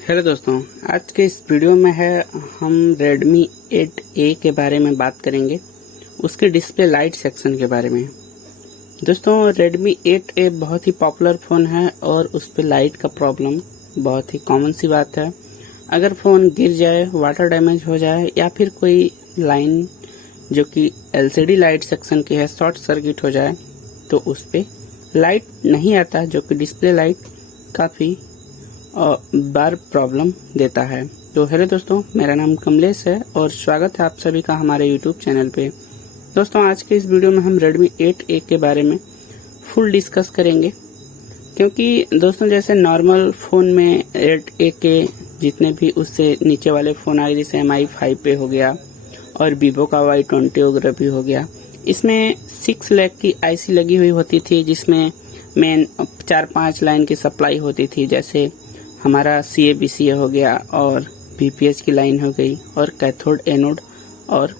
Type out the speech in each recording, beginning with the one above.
Hello दोस्तों, आज के इस वीडियो में हम Redmi 8A के बारे में बात करेंगे, उसके डिस्प्ले लाइट सेक्शन के बारे में। दोस्तों, Redmi 8A बहुत ही पॉपुलर फ़ोन है और उस पर लाइट का प्रॉब्लम बहुत ही कॉमन सी बात है। अगर फ़ोन गिर जाए, वाटर डैमेज हो जाए या फिर कोई लाइन जो कि LCD लाइट सेक्शन की है शॉर्ट सर्किट हो जाए तो उस पर लाइट नहीं आता, जो कि डिस्प्ले लाइट काफ़ी बार प्रॉब्लम देता है। तो हेलो दोस्तों, मेरा नाम कमलेश है और स्वागत है आप सभी का हमारे यूट्यूब चैनल पे। दोस्तों, आज के इस वीडियो में हम Redmi 8A के बारे में फुल डिस्कस करेंगे, क्योंकि दोस्तों जैसे नॉर्मल फ़ोन में 8A के जितने भी उससे नीचे वाले फ़ोन आए, जैसे MI 5A हो गया और Vivo का Y20 वगैरह भी हो गया, इसमें 6 लाख की IC लगी हुई होती थी, जिसमें मेन 4-5 लाइन की सप्लाई होती थी। जैसे हमारा CA/BCA हो गया और VPH की लाइन हो गई और कैथोड एनोड, और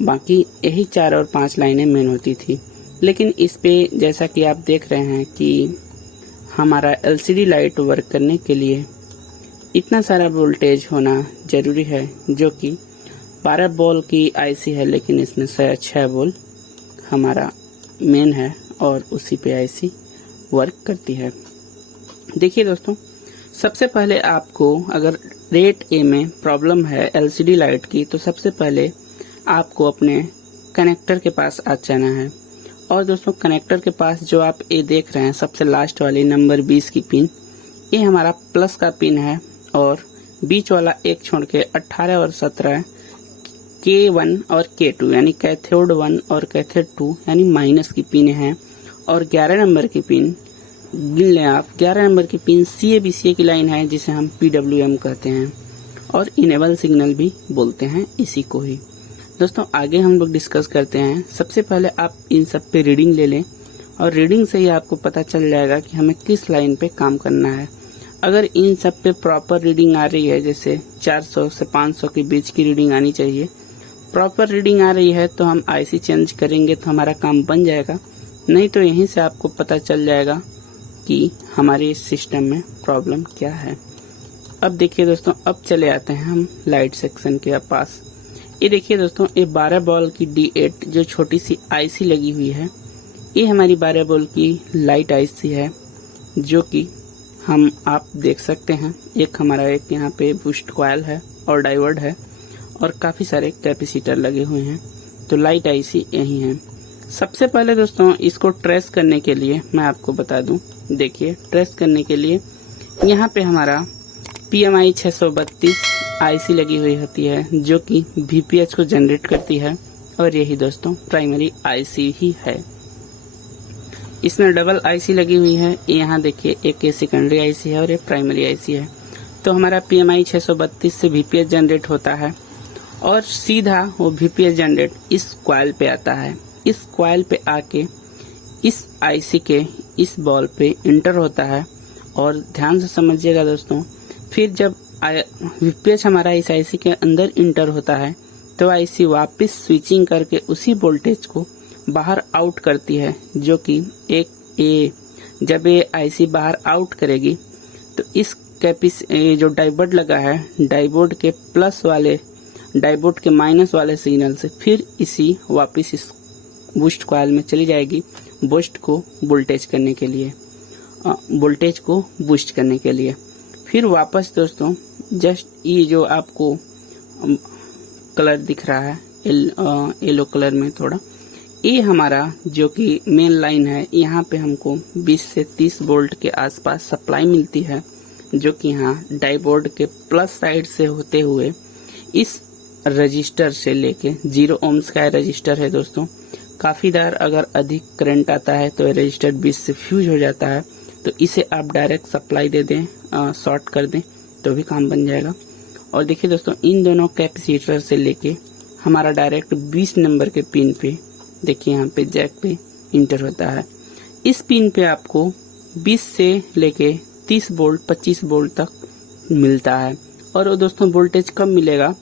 बाकी यही 4 और 5 लाइनें मेन होती थी। लेकिन इस पे जैसा कि आप देख रहे हैं कि हमारा LCD लाइट वर्क करने के लिए इतना सारा वोल्टेज होना ज़रूरी है, जो कि 12 वोल्ट की IC है, लेकिन इसमें 6 वोल्ट हमारा मेन है और उसी पे IC वर्क करती है। देखिए दोस्तों, सबसे पहले आपको अगर रेट ए में प्रॉब्लम है LCD लाइट की, तो सबसे पहले आपको अपने कनेक्टर के पास आ जाना है। और दोस्तों, कनेक्टर के पास जो आप ये देख रहे हैं सबसे लास्ट वाली नंबर 20 की पिन, ये हमारा प्लस का पिन है, और बीच वाला एक छोड़ के 18 और 17 K1 और K2 यानी कैथोड 1 और कैथोड 2 यानी माइनस की पिन है। और 11 नंबर की पिन गिन लें आप, 11 नंबर की पिन CA/BCA की लाइन है, जिसे हम PWM कहते हैं और इनेबल सिग्नल भी बोलते हैं इसी को ही। दोस्तों, आगे हम लोग डिस्कस करते हैं। सबसे पहले आप इन सब पे रीडिंग ले लें, और रीडिंग से ही आपको पता चल जाएगा कि हमें किस लाइन पे काम करना है। अगर इन सब पे प्रॉपर रीडिंग आ रही है, जैसे 400 से 500 के बीच की रीडिंग आनी चाहिए, प्रॉपर रीडिंग आ रही है, तो हम IC चेंज करेंगे तो हमारा काम बन जाएगा। नहीं तो यहीं से आपको पता चल जाएगा कि हमारे इस सिस्टम में प्रॉब्लम क्या है। अब देखिए दोस्तों, अब चले आते हैं हम लाइट सेक्शन के पास। ये देखिए दोस्तों, ये 12 वोल्ट की D8 जो छोटी सी IC लगी हुई है, ये हमारी 12 वोल्ट की लाइट IC है, जो कि आप देख सकते हैं। एक हमारा एक यहाँ पे बूस्ट कॉइल है और डायोड है और काफ़ी सारे कैपेसिटर लगे हुए हैं। तो लाइट IC यही है। सबसे पहले दोस्तों, इसको ट्रेस करने के लिए मैं आपको बता दूं। देखिए, ट्रेस करने के लिए यहाँ पे हमारा PMI 632 IC लगी हुई होती है, जो कि VPH को जनरेट करती है, और यही दोस्तों प्राइमरी IC ही है। इसमें डबल IC लगी हुई है। यहाँ देखिए, एक ये सेकेंडरी IC है और एक प्राइमरी IC है। तो हमारा PMI 632 से VPH जनरेट होता है और सीधा वो VPH जनरेट इस कॉइल पे आता है। इस कॉइल पे आके इस IC के इस बॉल पे इंटर होता है। और ध्यान से समझिएगा दोस्तों, फिर जब VPH हमारा इस IC के अंदर इंटर होता है, तो IC वापस स्विचिंग करके उसी वोल्टेज को बाहर आउट करती है, जो कि जब ये IC बाहर आउट करेगी तो इस जो डायोड लगा है, डायोड के प्लस वाले डायोड के माइनस वाले सिग्नल से फिर इसी वापस इस बूस्ट कॉइल में चली जाएगी, बूस्ट को वोल्टेज करने के लिए, वोल्टेज को बूस्ट करने के लिए। फिर वापस दोस्तों, जस्ट ये जो आपको कलर दिख रहा है येलो कलर में थोड़ा, ये हमारा जो कि मेन लाइन है, यहाँ पे हमको 20 से 30 वोल्ट के आसपास सप्लाई मिलती है, जो कि यहाँ डायोड के प्लस साइड से होते हुए इस रजिस्टर से लेके 0 ohms का रजिस्टर है दोस्तों। काफ़ी बार अगर अधिक करंट आता है तो रजिस्टर 20 से फ्यूज हो जाता है, तो इसे आप डायरेक्ट सप्लाई दे दें, शॉर्ट कर दें, तो भी काम बन जाएगा। और देखिए दोस्तों, इन दोनों कैपेसिटर से लेके हमारा डायरेक्ट 20 नंबर के पिन पे, देखिए यहाँ पे जैक पे इंटर होता है। इस पिन पे आपको 20 से लेके 30 वोल्ट 25 वोल्ट तक मिलता है। और दोस्तों, वोल्टेज कब मिलेगा?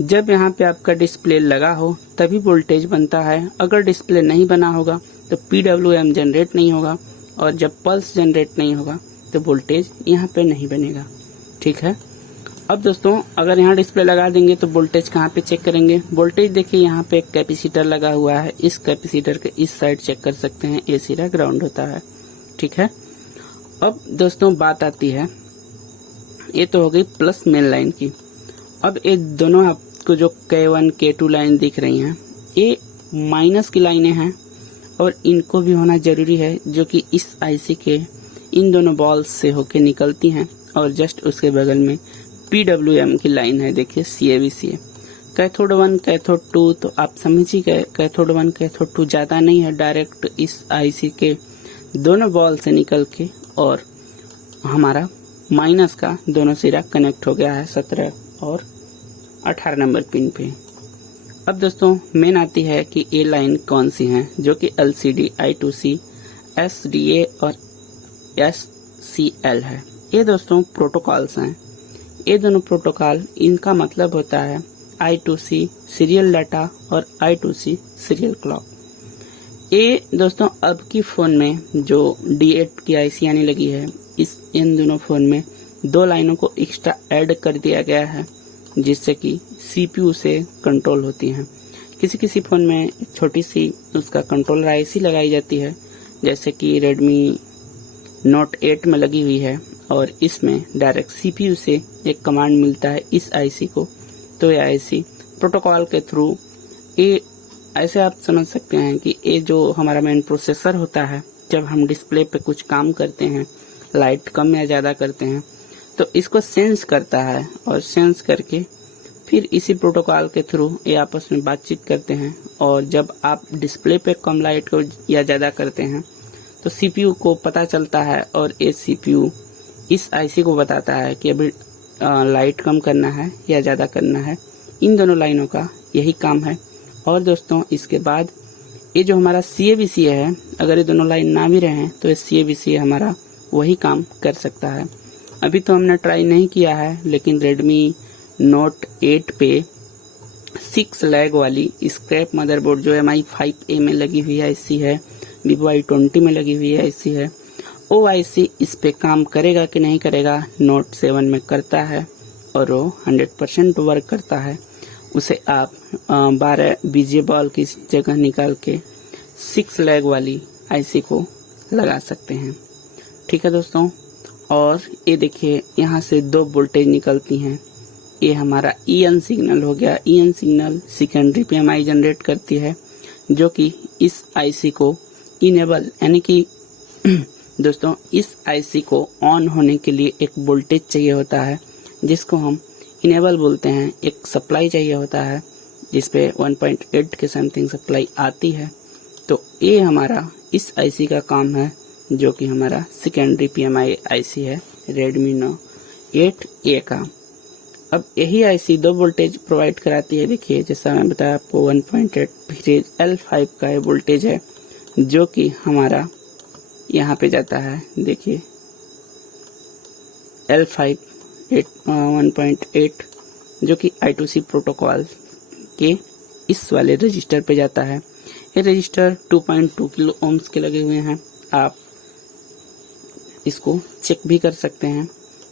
जब यहाँ पे आपका डिस्प्ले लगा हो तभी वोल्टेज बनता है। अगर डिस्प्ले नहीं बना होगा तो PWM जनरेट नहीं होगा, और जब पल्स जनरेट नहीं होगा तो वोल्टेज यहाँ पे नहीं बनेगा। ठीक है। अब दोस्तों अगर यहाँ डिस्प्ले लगा देंगे तो वोल्टेज कहाँ पे चेक करेंगे। वोल्टेज देखिए यहाँ पे एक कैपेसिटर लगा हुआ है, इस कैपेसिटर के इस साइड चेक कर सकते हैं, ये सिरा ग्राउंड होता है, ठीक है। अब दोस्तों बात आती है, ये तो हो गई प्लस मेन लाइन की। अब ये दोनों आपको जो K1 K2 लाइन दिख रही हैं, ये माइनस की लाइनें हैं और इनको भी होना जरूरी है, जो कि इस आईसी के इन दोनों बॉल्स से होके निकलती हैं। और जस्ट उसके बगल में PWM की लाइन है, देखिए CAVCA, कैथोड 1 कैथोड 2, तो आप समझिए कैथोड 1 कैथोड 2 ज़्यादा नहीं है, डायरेक्ट इस आईसी के दोनों बॉल से निकल के और हमारा माइनस का दोनों सिरा कनेक्ट हो गया है 17 और 18 नंबर पिन पे। अब दोस्तों मेन आती है कि ये लाइन कौन सी है, जो कि LCD, I2C, SDA और SCL है। ये दोस्तों प्रोटोकॉल्स हैं। ये दोनों प्रोटोकॉल, इनका मतलब होता है I2C सीरियल डाटा और I2C सीरियल क्लॉक। ये दोस्तों अब की फ़ोन में जो D8 की आईसी आने लगी है, इन दोनों फ़ोन में 2 लाइनों को एक्स्ट्रा ऐड कर दिया गया है, जिससे कि CPU से कंट्रोल होती हैं। किसी फ़ोन में छोटी सी उसका कंट्रोलर आईसी लगाई जाती है, जैसे कि Redmi Note 8 में लगी हुई है, और इसमें डायरेक्ट CPU से एक कमांड मिलता है इस आईसी को। तो ये आईसी प्रोटोकॉल के थ्रू, ये ऐसे आप समझ सकते हैं कि ये जो हमारा मेन प्रोसेसर होता है, जब हम डिस्प्ले पे कुछ काम करते हैं, लाइट कम या ज़्यादा करते हैं, तो इसको सेंस करता है और सेंस करके फिर इसी प्रोटोकॉल के थ्रू ये आपस में बातचीत करते हैं। और जब आप डिस्प्ले पे कम लाइट को या ज़्यादा करते हैं तो CPU को पता चलता है, और ये CPU इस आईसी को बताता है कि अभी लाइट कम करना है या ज़्यादा करना है। इन दोनों लाइनों का यही काम है। और दोस्तों इसके बाद ये जो हमारा CAVCA है, अगर ये दोनों लाइन ना भी रहें तो ये CAVCA हमारा वही काम कर सकता है। अभी तो हमने ट्राई नहीं किया है, लेकिन Redmi Note 8 पे 6 लैग वाली स्क्रैप मदरबोर्ड जो MI 5A में लगी हुई आईसी है, Vivo Y20 में लगी हुई आईसी है, वो आईसी इस पे काम करेगा कि नहीं करेगा। Note 7 में करता है और वो 100% वर्क करता है। उसे आप 12 BGA बॉल की जगह निकाल के 6 लैग वाली आईसी को लगा सकते हैं, ठीक है दोस्तों। और ये देखिए यहाँ से 2 वोल्टेज निकलती हैं। ये हमारा EN सिग्नल हो गया। EN signal secondary PMI generate करती है, जो कि इस आईसी को इनेबल, यानी कि दोस्तों इस आईसी को ऑन होने के लिए एक वोल्टेज चाहिए होता है, जिसको हम इनेबल बोलते हैं। एक सप्लाई चाहिए होता है जिसपे 1.8 के समथिंग सप्लाई आती है। तो ये हमारा इस आईसी का काम है, जो कि हमारा सेकेंडरी PMI आईसी है Redmi Note 8A का। अब यही आईसी 2 वोल्टेज प्रोवाइड कराती है। देखिए जैसा मैं बताया आपको, 1.8 फिर L5 का ये वोल्टेज है, जो कि हमारा यहाँ पे जाता है। देखिए L5 1.8 जो कि I2C प्रोटोकॉल के इस वाले रजिस्टर पे जाता है। ये रजिस्टर 2.2 किलो ओम्स के लगे हुए हैं, आप इसको चेक भी कर सकते हैं।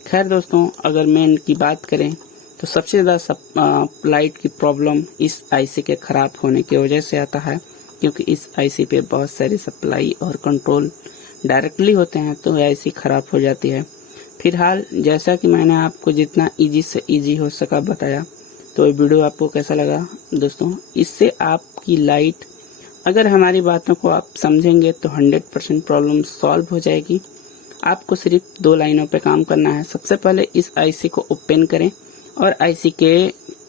खैर दोस्तों, अगर मेन की बात करें तो सबसे ज़्यादा लाइट की प्रॉब्लम इस आईसी के ख़राब होने की वजह से आता है, क्योंकि इस आईसी पे बहुत सारी सप्लाई और कंट्रोल डायरेक्टली होते हैं, तो आईसी ख़राब हो जाती है। फिलहाल जैसा कि मैंने आपको जितना इजी से इजी हो सका बताया, तो ये वीडियो आपको कैसा लगा दोस्तों? इससे आपकी लाइट, अगर हमारी बातों को आप समझेंगे तो 100% प्रॉब्लम सॉल्व हो जाएगी। आपको सिर्फ 2 लाइनों पे काम करना है। सबसे पहले इस आईसी को ओपन करें और आईसी के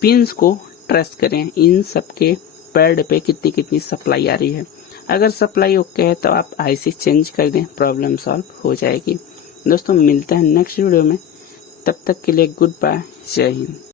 पिंस को ट्रेस करें, इन सब के पैड पे कितनी कितनी सप्लाई आ रही है। अगर सप्लाई ओके है तो आप आईसी चेंज कर दें, प्रॉब्लम सॉल्व हो जाएगी। दोस्तों मिलते हैं नेक्स्ट वीडियो में, तब तक के लिए गुड बाय, जय हिंद।